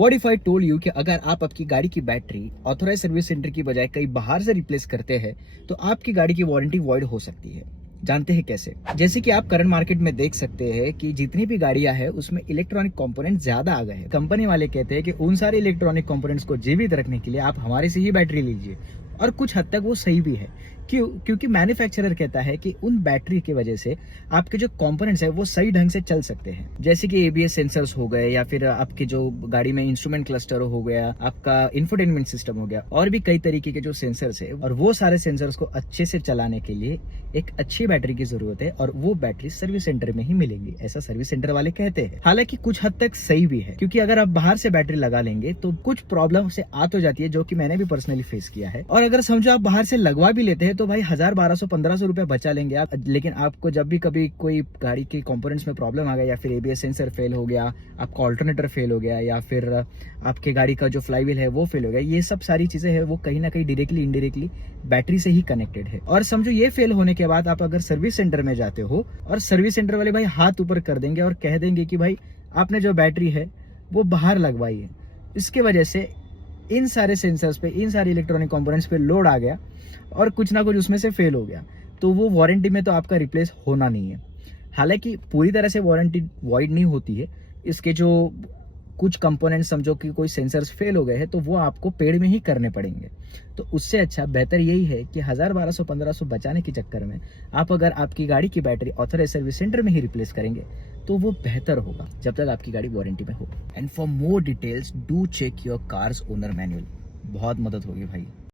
What if I told you कि अगर आप आपकी गाड़ी की बैटरी ऑथोराइज सर्विस सेंटर की बजाय कहीं बाहर से रिप्लेस करते हैं तो आपकी गाड़ी की वारंटी वॉइड हो सकती है। जानते हैं कैसे? जैसे कि आप करंट मार्केट में देख सकते हैं कि जितनी भी गाड़ियां हैं उसमें इलेक्ट्रॉनिक कंपोनेंट ज्यादा आ गए हैं। कंपनी वाले कहते हैं कि उन सारे इलेक्ट्रॉनिक कंपोनेंट्स को जीवित रखने के लिए आप हमारे से ही बैटरी लीजिए, और कुछ हद तक वो सही भी है। क्यों? क्योंकि मैन्युफैक्चरर कहता है कि उन बैटरी की वजह से आपके जो कंपोनेंट्स है वो सही ढंग से चल सकते हैं, जैसे कि एबीएस सेंसर्स हो गए, या फिर आपके जो गाड़ी में इंस्ट्रूमेंट क्लस्टर हो गया, आपका इंफोटेनमेंट सिस्टम हो गया, और भी कई तरीके के जो सेंसर्स है, और वो सारे सेंसर्स को अच्छे से चलाने के लिए एक अच्छी बैटरी की जरूरत है, और वो बैटरी सर्विस सेंटर में ही मिलेंगी, ऐसा सर्विस सेंटर वाले कहते हैं। हालांकि कुछ हद तक सही भी है, क्योंकि अगर आप बाहर से बैटरी लगा लेंगे तो कुछ प्रॉब्लम से आ तो जाती है, जो कि मैंने भी पर्सनली फेस किया है। और अगर समझो आप बाहर से लगवा भी लेते हैं तो भाई 1000, 1200, 1500 रुपए बचा लेंगे आप। लेकिन आपको जब भी कभी कोई गाड़ी के कंपोनेंट्स में प्रॉब्लम आ गया, या फिर एबीएस सेंसर फेल हो गया, आपका ऑल्टरनेटर फेल हो गया, या फिर आपके गाड़ी का जो फ्लाईव्हील है वो फेल हो गया, ये सब सारी चीजें है वो कहीं ना कहीं डायरेक्टली इनडायरेक्टली बैटरी से ही कनेक्टेड है। और समझो ये फेल होने के बाद आप अगर सर्विस सेंटर में जाते हो और सर्विस सेंटर वाले भाई हाथ ऊपर कर देंगे और कह देंगे कि भाई आपने जो बैटरी है वो बाहर लगवाई है, इसके वजह से इन सारे सेंसर्स पे, इन सारे इलेक्ट्रॉनिक कंपोनेंट्स पे लोड आ गया और कुछ ना कुछ उसमें से फेल हो गया, तो वो वारंटी में तो आपका रिप्लेस होना नहीं है। हालांकि पूरी तरह से वारंटी वॉइड नहीं होती है, इसके जो कुछ कंपोनेंट समझो कि कोई सेंसर्स फेल हो गए हैं तो वो आपको पेड़ में ही करने पड़ेंगे। तो उससे अच्छा बेहतर यही है कि 1000, 1200, 1500 बचाने के चक्कर में आप अगर आपकी गाड़ी की बैटरी ऑथराइज सर्विस सेंटर में ही रिप्लेस करेंगे तो वो बेहतर होगा, जब तक आपकी गाड़ी वारंटी में हो। And for more details do check your car's owner manual, बहुत मदद होगी भाई।